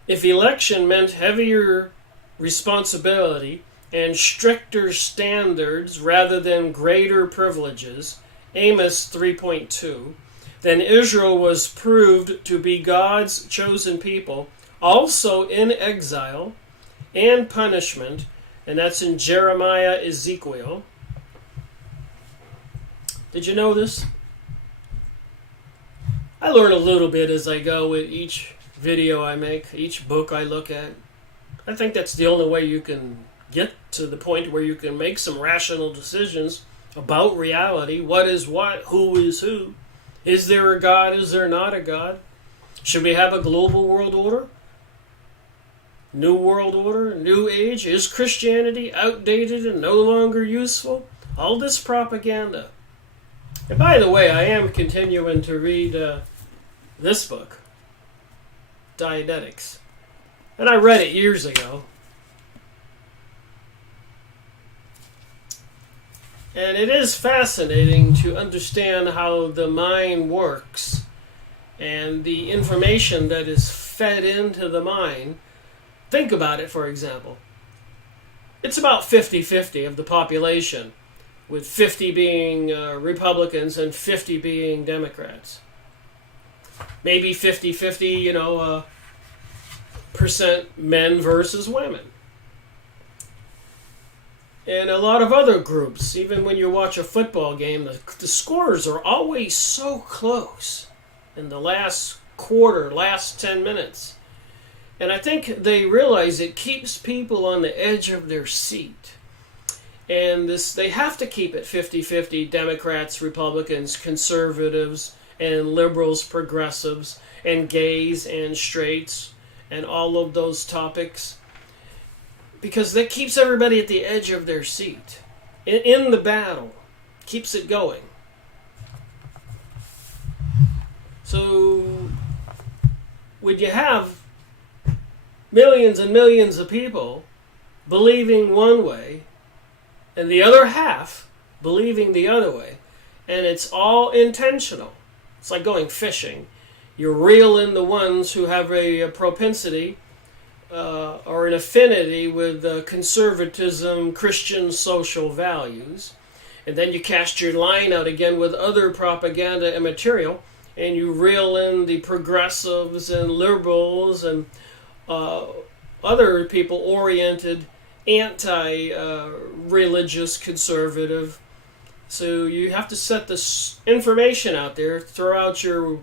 If election meant heavier responsibility and stricter standards rather than greater privileges, Amos 3.2, then Israel was proved to be God's chosen people, also in exile and punishment, and that's in Jeremiah, Ezekiel. Did you know this? I learn a little bit as I go with each video I make, each book I look at. I think that's the only way you can get to the point where you can make some rational decisions about reality. What is what? Who is who? Is there a God? Is there not a God? Should we have a global world order? New world order? New age? Is Christianity outdated and no longer useful? All this propaganda. And by the way, I am continuing to read this book, Dianetics. And I read it years ago. And it is fascinating to understand how the mind works and the information that is fed into the mind. Think about it, for example. It's about 50-50 of the population, with 50 being Republicans and 50 being Democrats. Maybe 50-50, percent men versus women. And a lot of other groups, even when you watch a football game, the scores are always so close in the last quarter, last 10 minutes. And I think they realize it keeps people on the edge of their seat. And they have to keep it 50-50, Democrats, Republicans, conservatives, and liberals, progressives, and gays and straights, and all of those topics. Because that keeps everybody at the edge of their seat. In the battle. Keeps it going. So, when you have millions and millions of people believing one way, and the other half believing the other way, and it's all intentional. It's like going fishing. You reel in the ones who have a propensity or an affinity with conservatism, Christian social values, and then you cast your line out again with other propaganda and material, and you reel in the progressives and liberals and other people oriented anti-religious conservative. So you have to set this information out there, throw out your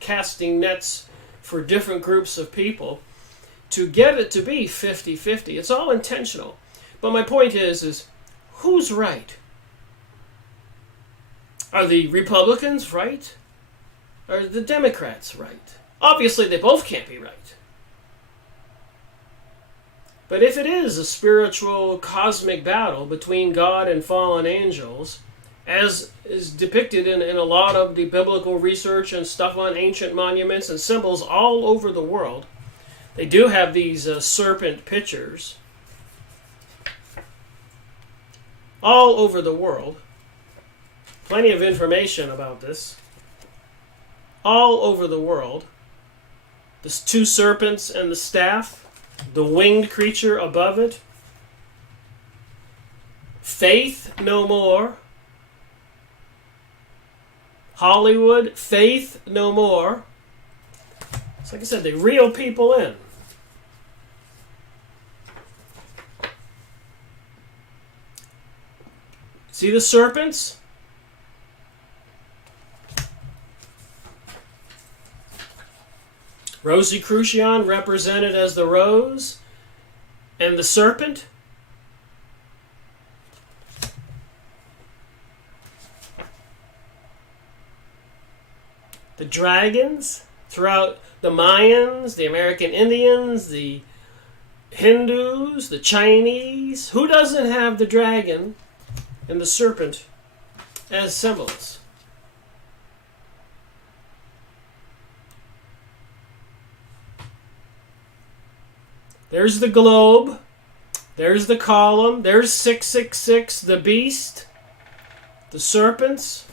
casting nets for different groups of people to get it to be 50-50. It's all intentional. But my point is who's right? Are the Republicans right? Are the Democrats right? Obviously, they both can't be right. But if it is a spiritual cosmic battle between God and fallen angels, as is depicted in a lot of the biblical research and stuff on ancient monuments and symbols all over the world, they do have these serpent pictures all over the world. Plenty of information about this. All over the world. The two serpents and the staff. The winged creature above it. Faith no more. Hollywood, faith no more. It's like I said, they reel people in. See the serpents? Rosicrucian represented as the rose, and the serpent. The dragons throughout the Mayans, the American Indians, the Hindus, the Chinese. Who doesn't have the dragon and the serpent as symbols? There's the globe. There's the column. There's 666, the beast, the serpents.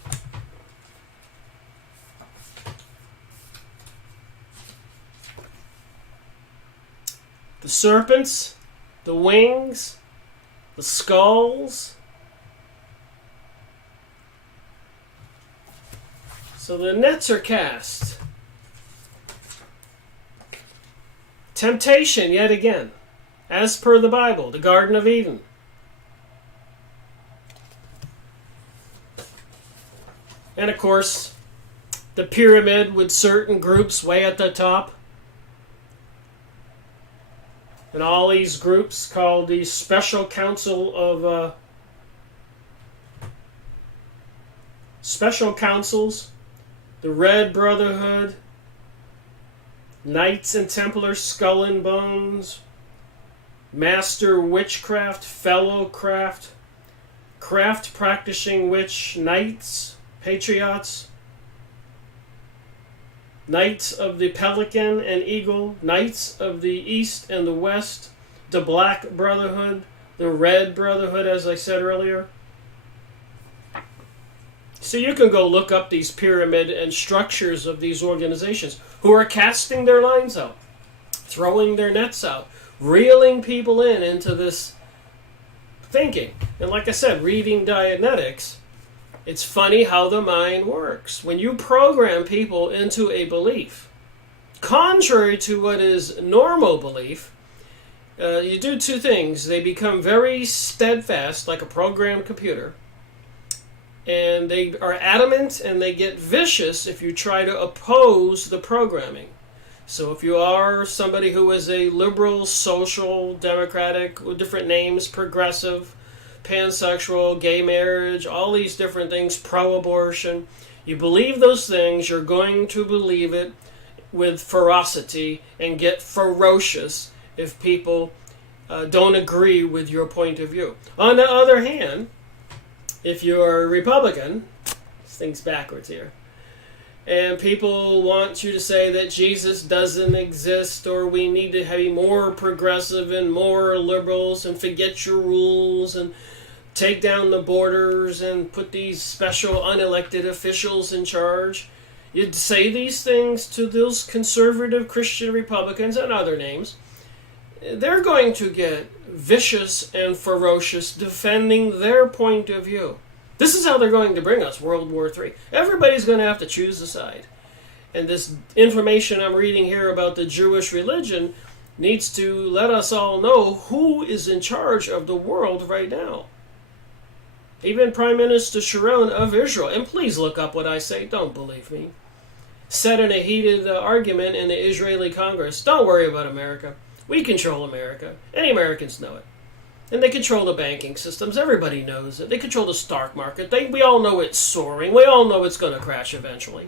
The serpents, the wings, the skulls. So the nets are cast. Temptation, yet again, as per the Bible, the Garden of Eden. And of course, the pyramid with certain groups way at the top. And all these groups called the Special Council of Special Councils, the Red Brotherhood, Knights and Templars, Skull and Bones, Master Witchcraft, Fellow Craft, Craft Practicing Witch, Knights, Patriots, Knights of the Pelican and Eagle, Knights of the East and the West, the Black Brotherhood, the Red Brotherhood, as I said earlier. So you can go look up these pyramid and structures of these organizations who are casting their lines out, throwing their nets out, reeling people into this thinking. And like I said, reading Dianetics, it's funny how the mind works. When you program people into a belief, contrary to what is normal belief, you do two things. They become very steadfast, like a programmed computer, and they are adamant and they get vicious if you try to oppose the programming. So if you are somebody who is a liberal, social, democratic, with different names, progressive, pansexual, gay marriage, all these different things, pro-abortion, you believe those things, you're going to believe it with ferocity and get ferocious if people don't agree with your point of view. On the other hand, if you're a Republican, this thing's backwards here, and people want you to say that Jesus doesn't exist, or we need to be more progressive and more liberals and forget your rules and take down the borders and put these special unelected officials in charge. You'd say these things to those conservative Christian Republicans and other names. They're going to get vicious and ferocious defending their point of view. This is how they're going to bring us World War III. Everybody's going to have to choose a side. And this information I'm reading here about the Jewish religion needs to let us all know who is in charge of the world right now. Even Prime Minister Sharon of Israel, and please look up what I say, don't believe me, said in a heated argument in the Israeli Congress, don't worry about America. We control America. Any Americans know it. And they control the banking systems. Everybody knows it. They control the stock market. We all know it's soaring. We all know it's going to crash eventually.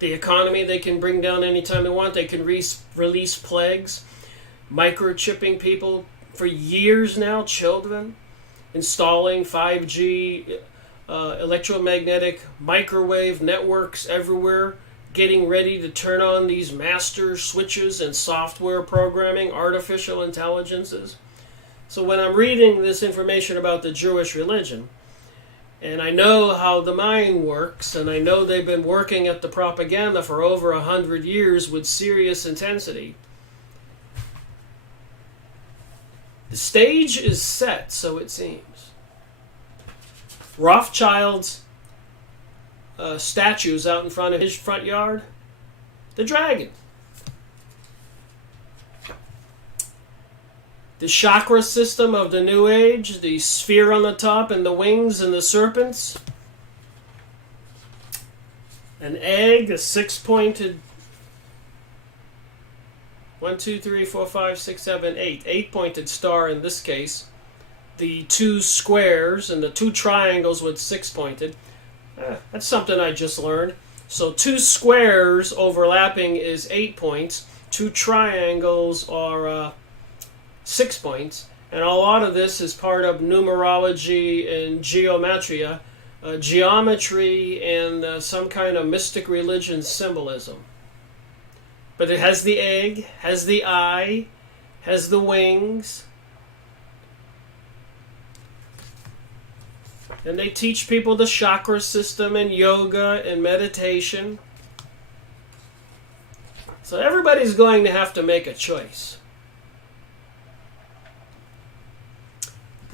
The economy they can bring down anytime they want. They can release plagues, microchipping people for years now, children, installing 5G electromagnetic microwave networks everywhere, getting ready to turn on these master switches and software programming, artificial intelligences. So when I'm reading this information about the Jewish religion, and I know how the mind works, and I know they've been working at the propaganda for over 100 years with serious intensity, the stage is set, so it seems. Rothschild's statues out in front of his front yard, the dragon. The chakra system of the New Age, the sphere on the top and the wings and the serpents. An egg, a six-pointed 1, 2, 3, 4, 5, 6, 7, 8. 8-pointed star in this case. The two squares and the two triangles with 6-pointed. That's something I just learned. So 2 squares overlapping is 8 points. 2 triangles are 6 points. And a lot of this is part of numerology and geometria, geometry and some kind of mystic religion symbolism. But it has the egg, has the eye, has the wings. And they teach people the chakra system and yoga and meditation. So everybody's going to have to make a choice.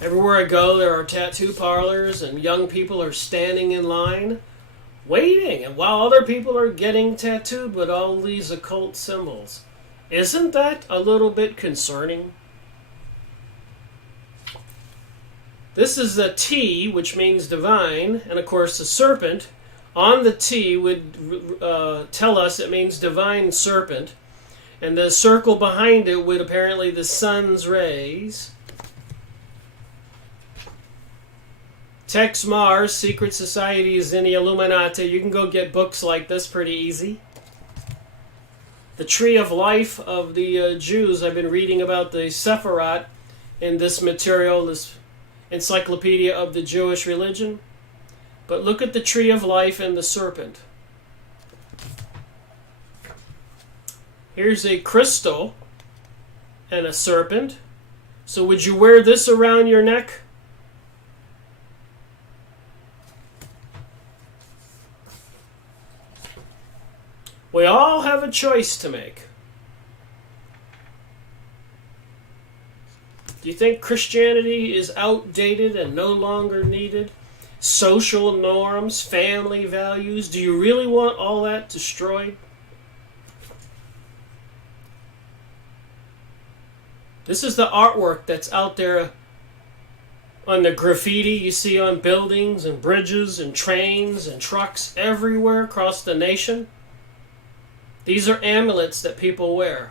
Everywhere I go, there are tattoo parlors, and young people are standing in line, waiting, and while other people are getting tattooed with all these occult symbols. Isn't that a little bit concerning? This is a T, which means divine, and of course the serpent on the T would tell us it means divine serpent, and the circle behind it would apparently the sun's rays. Tex Mars, Secret Societies in the Illuminati. You can go get books like this pretty easy. The Tree of Life of the Jews. I've been reading about the Sephirot in this material, this Encyclopedia of the Jewish Religion. But look at the Tree of Life and the serpent. Here's a crystal and a serpent. So would you wear this around your neck? We all have a choice to make. Do you think Christianity is outdated and no longer needed? Social norms, family values, do you really want all that destroyed? This is the artwork that's out there on the graffiti you see on buildings and bridges and trains and trucks everywhere across the nation. These are amulets that people wear.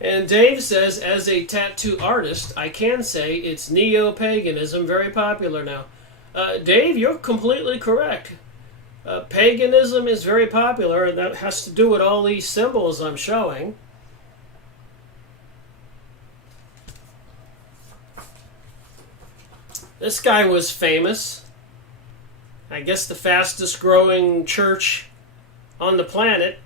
And Dave says, as a tattoo artist, I can say it's neo-paganism, very popular now. Dave, you're completely correct. Paganism is very popular, and that has to do with all these symbols I'm showing. This guy was famous. I guess the fastest growing church on the planet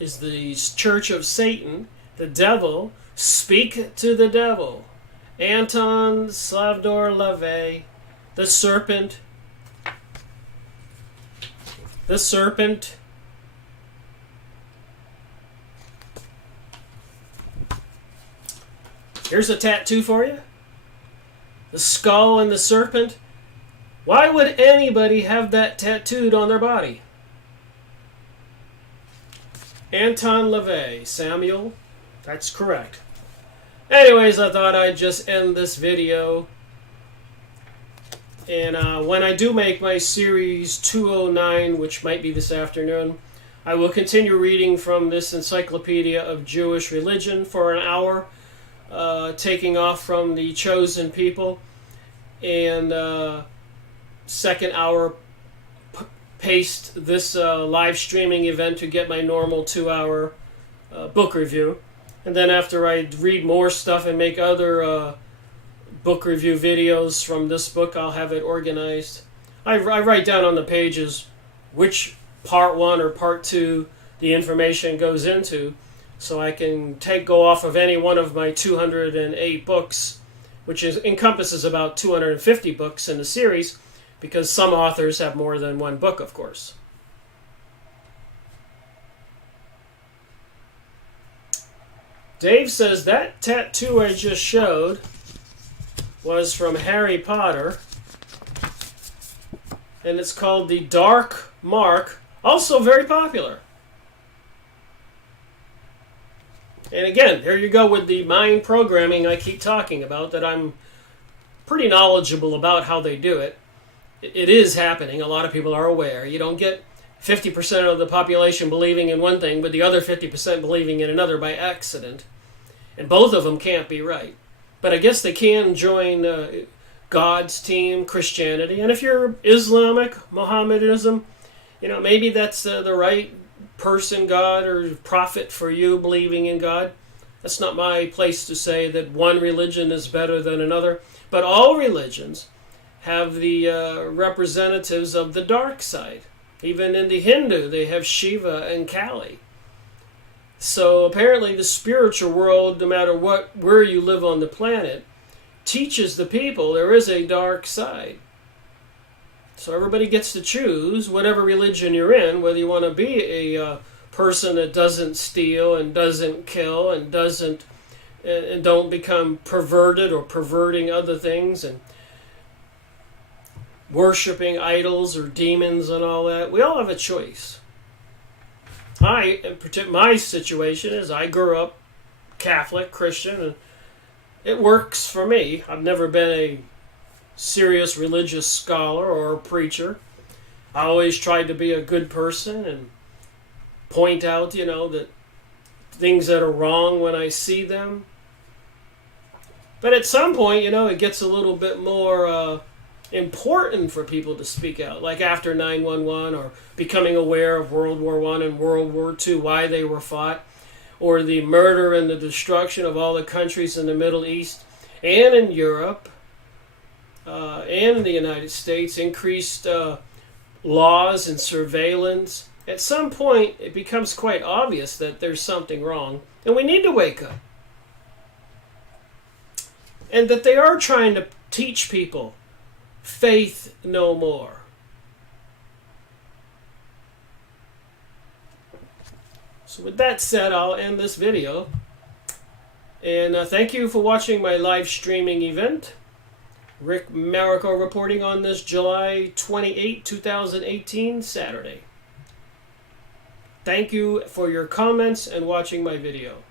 is the Church of Satan, the devil. Speak to the devil. Anton Slavdor LaVey, the serpent. The serpent. Here's a tattoo for you. The skull and the serpent. Why would anybody have that tattooed on their body? Anton LaVey, Samuel, that's correct. Anyways, I thought I'd just end this video. And when I do make my series 209, which might be this afternoon, I will continue reading from this Encyclopedia of Jewish Religion for an hour, taking off from the Chosen People, and second hour paste this live streaming event to get my normal 2-hour book review. And then after I read more stuff and make other book review videos from this book, I'll have it organized. I write down on the pages which part 1 or part 2 the information goes into, so I can go off of any one of my 208 books, which encompasses about 250 books in the series, because some authors have more than one book, of course. Dave says that tattoo I just showed was from Harry Potter, and it's called the Dark Mark, also very popular. And again, here you go with the mind programming I keep talking about, that I'm pretty knowledgeable about how they do it. It is happening. A lot of people are aware. You don't get 50% of the population believing in one thing, but the other 50% believing in another by accident. And both of them can't be right. But I guess they can join God's team, Christianity. And if you're Islamic, Mohammedanism, maybe that's the right person, God, or prophet for you, believing in God. That's not my place to say that one religion is better than another. But all religions have the representatives of the dark side. Even in the Hindu, they have Shiva and Kali. So apparently the spiritual world, no matter where you live on the planet, teaches the people there is a dark side. So everybody gets to choose whatever religion you're in, whether you want to be a person that doesn't steal and doesn't kill and don't become perverted or perverting other things and worshiping idols or demons and all that. We all have a choice. My situation is I grew up Catholic, Christian, and it works for me. I've never been a serious religious scholar or a preacher. I always tried to be a good person and point out, that things that are wrong when I see them. But at some point, it gets a little bit more important for people to speak out, like after 9/11 or becoming aware of World War I and World War II, why they were fought, or the murder and the destruction of all the countries in the Middle East and in Europe and in the United States, increased laws and surveillance. At some point, it becomes quite obvious that there's something wrong, and we need to wake up. And that they are trying to teach people faith no more. So with that said, I'll end this video. And thank you for watching my live streaming event. Rick Miracle reporting on this July 28, 2018, Saturday. Thank you for your comments and watching my video.